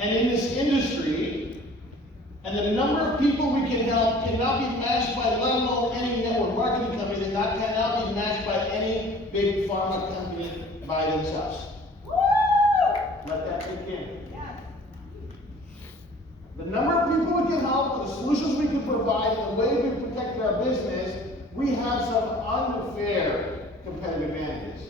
And in this industry, and the number of people we can help cannot be matched by, let alone any network marketing company, that cannot be matched by any big pharma company by themselves. Woo! Let that kick in. Yeah. The number of people we can help, the solutions we can provide, and the way we protect our business, we have some unfair competitive advantages.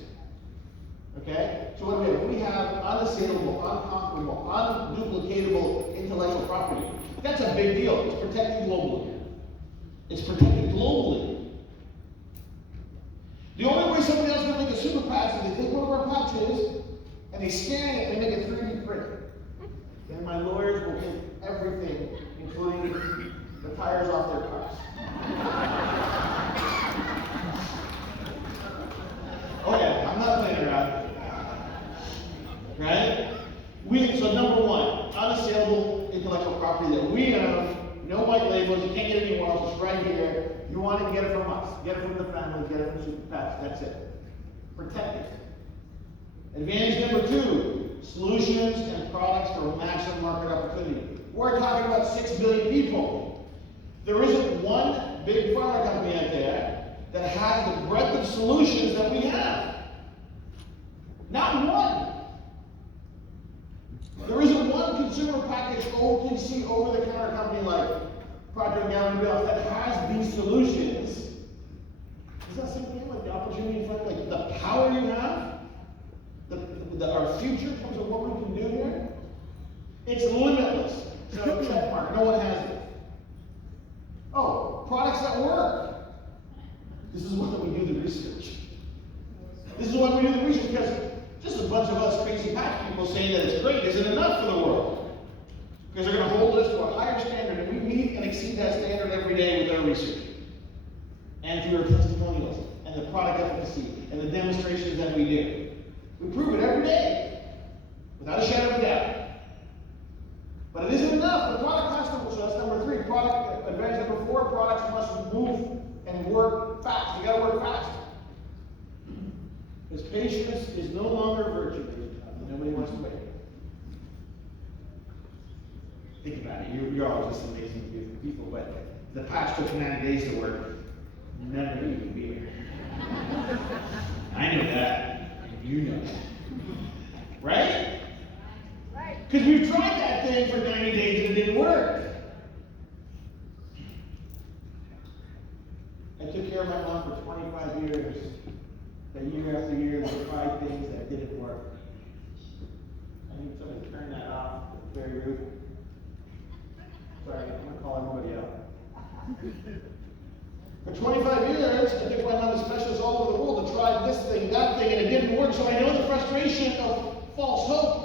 Okay? So what do we have? We have unassailable, unconquerable, unduplicatable intellectual property. That's a big deal. It's protected globally. It's protected globally. The only way somebody else can make a super patch is they take one of our patches and they scan it and make a 3D print. And my lawyers will take everything, including the tires off their cars. Okay, I'm not playing around. Right? So number one, unassailable intellectual property that we own, no white labels, you can't get it anywhere else, it's right here. You want to get it from us, get it from the family, get it from Super Patch, that's it. Protect it. Advantage number two, solutions and products for maximum market opportunity. We're talking about 6 billion people. There isn't one big pharma company out there that has the breadth of solutions that we have. Not one. There isn't one consumer packaged OTC over-the-counter company like Procter & Gamble that has these solutions. Does that seem to like the opportunity in front of like the power you have? Our future comes of what we can do here? It's limitless. So check mark. No one has it. Oh, products that work. This is why we do the research. This is why we do the research, because just a bunch of us crazy patch people saying that it's great isn't enough for the world. Because they're going to hold us to a higher standard, and we meet and exceed that standard every day with our research. And through our testimonials, and the product efficacy, and the demonstrations that we do. We prove it every day, without a shadow of a doubt. But it isn't enough. The product has to, so that's number three. Product advantage number four, products must move and work fast. You got to work fast. Because patience is no longer a virtue. Nobody wants to wait. Think about it. You're all just amazing, beautiful people, but the patch took 90 days to work. None of you can be here. I know that. And you know that. Right? Right. Because we've tried that thing for 90 days and it didn't work. I took care of my mom for 25 years. And year after year, they tried things that didn't work. I need somebody to turn that off. It's very rude. Sorry, I'm going to call everybody out. For 25 years, I took my mom to specialists all over the world to try this thing, that thing, and it didn't work. So I know the frustration of false hope.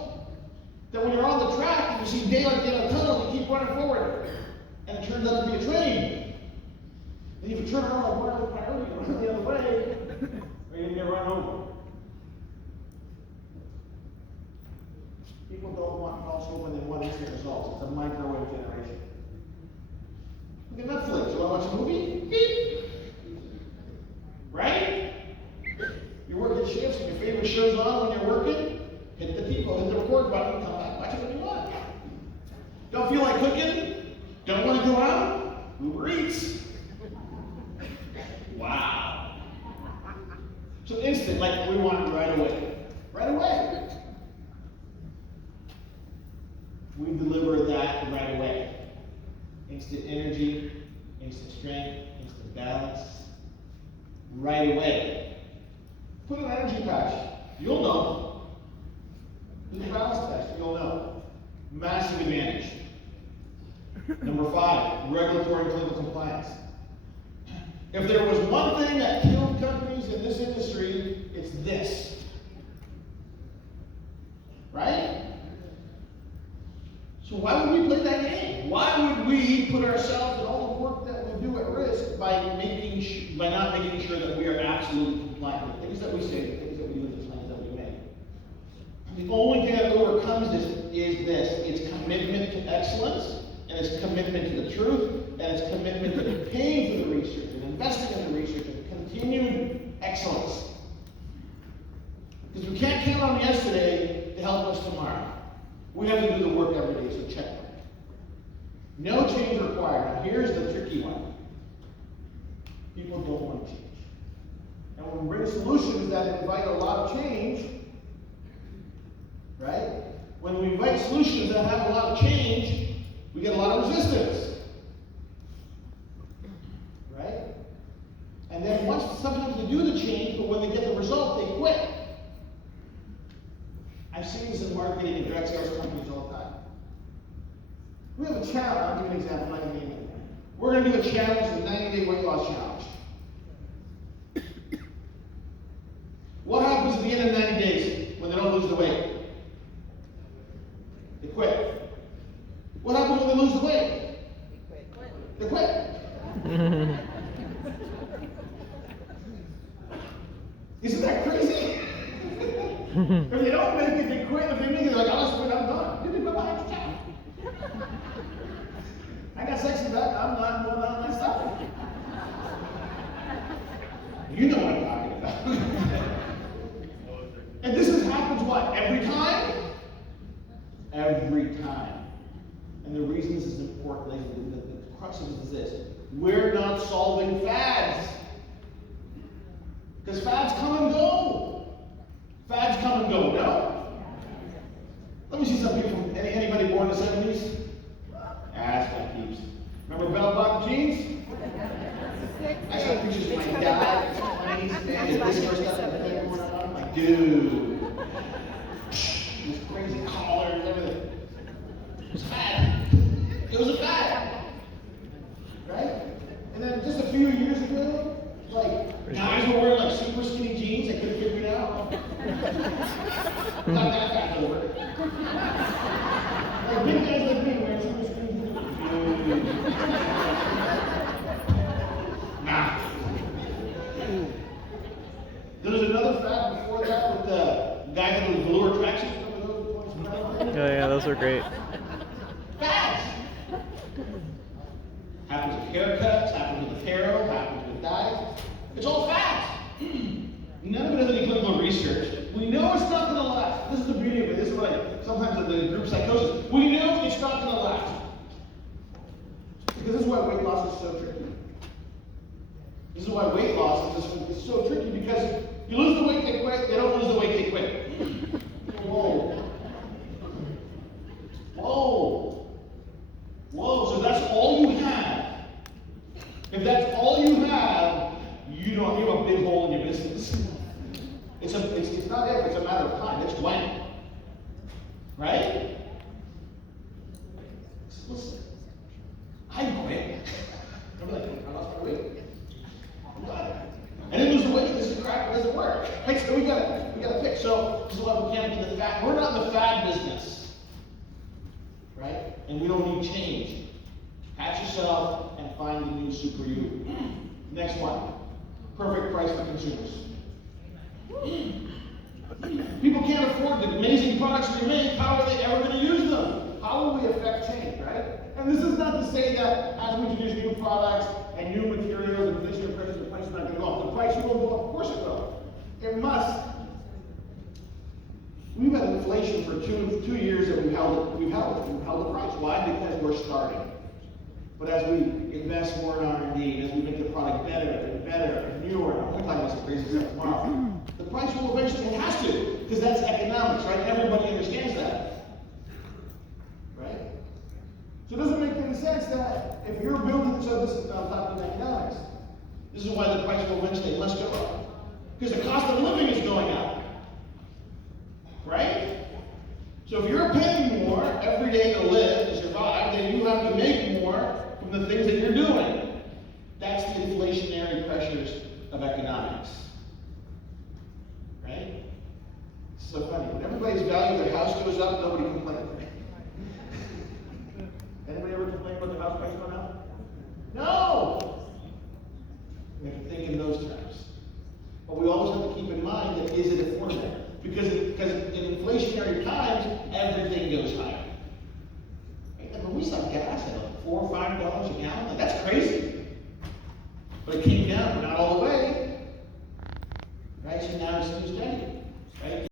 That when you're on the track and you see daylight at the end of the tunnel, you keep running forward. And it turns out to be a train. And if you turn around like, where am I early? You run the other way. Or you get run over. People don't want false hope and they want instant results. It's a microwave generation. Look at Netflix. You want to watch a movie? Beep. Right? You're working shifts and your favorite show's on when you're working. Hit the record button, come back, watch it when you want. Don't feel like cooking? Don't want to go out? Uber Eats. Wow. So instant, like we want it right away. Right away. We deliver that right away. Instant energy, instant strength, instant balance. Right away. Put an energy patch. You'll know. Do the balance test. You'll know. Massive advantage. Number 5, regulatory and clinical compliance. If there was one thing that killed companies in this industry, it's this. Right? So why would we play that game? Why would we put ourselves and all the work that we do at risk by not making sure that we are absolutely compliant with the things that we say, the things that we do, the plans that we make? The only thing that overcomes this is this. It's commitment to excellence, and it's commitment to the truth, and it's commitment to paying for the research, and investing in the research, and continued excellence. Because we can't count on yesterday to help us tomorrow. We have to do the work every day, so check mark. No change required. Now here's the tricky one. People don't want to change. And when we bring solutions that invite a lot of change, right? When we invite solutions that have a lot of change, we get a lot of resistance. Right? And then sometimes they do the change, but when they get the result, they quit. I've seen this in marketing and direct sales companies all the time. We have a challenge. I'll give you an example. I'm not going to name it. We're going to do a challenge, the 90-day weight loss challenge. What happens at the end of 90 days when they don't lose the weight? They quit. What happens when they lose the weight? They quit. Isn't that crazy? If they don't make it, they quit. If they make it, they're like, I'll just quit, I'm done. Give me my job. I got sexy back, I'm not going on my stuff. You know what I'm talking about. And this happens what? Every time? Every time. And the reason this is important, the crux of this is this. We're not solving fads. Because fads come and go. Fads come and go, no? Let me see some people from anybody born in the 70s? That's my peeps. Remember bell-bottom jeans? I saw pictures of my dad, 20s, and this first stuff going on. I'm like, dude. These crazy collars, everything. It was a fad. It was a fad. Right? And then just a few years ago, like, guys were wearing like super skinny jeans. They couldn't figure it out. Not that fat over. Like big guys like me wearing super skinny jeans. Nah. There was another fad before that with the guy that was velour tracksuits. Remember those? Oh yeah, those were great. Fads. Happens with haircuts, happens with apparel, happens with diets. It's all fads. None of it has any clinical research. We know it's not going to last. This is the beauty of it. This is what sometimes the group psychosis. We know it's not going to last. Because this is why weight loss is so tricky. This is why weight loss is so tricky, because you lose the weight, they quit. They don't lose the weight, they quit. Whoa. Whoa. Whoa. So that's all you have. If that's all you have, you don't have a big hole in your business. It's not if, it's a matter of time. It's when. Right? Listen. I quit. I'm like, I lost my weight. I'm done. I didn't lose the weight. This is crap. It doesn't work. Right? So we gotta fix. So this is why we can't be the fad. We're not in the fad business. Right? And we don't need change. Patch yourself and find the new super you. Next one. Perfect price for consumers. People can't afford the amazing products we make. How are they ever going to use them? How will we affect change, right? And this is not to say that as we introduce new products and new materials and inflationary pressures, the price is not going to go up. The price will go up. Of course it will. It must. We've had inflation for two years and we've held the price. Why? Because we're starting. But as we invest more in R&D, as we make the product better and newer, and we're talking about some crazy stuff tomorrow, the price will eventually, it has to, because that's economics, right? Everybody understands that. Right? So it doesn't make any sense that if you're building, so this is on top of economics, this is why the price will eventually must go up. Because the cost of living is going up. Right? So if you're paying more every day to live, to survive, then you have to make more from the things that you're doing. That's the inflationary pressures of economics. Right? It's so funny. When everybody's value of their house goes up, nobody complains. Anybody ever complain about their house price going up? No! We have to think in those terms. But we always have to keep in mind that is it affordable? Because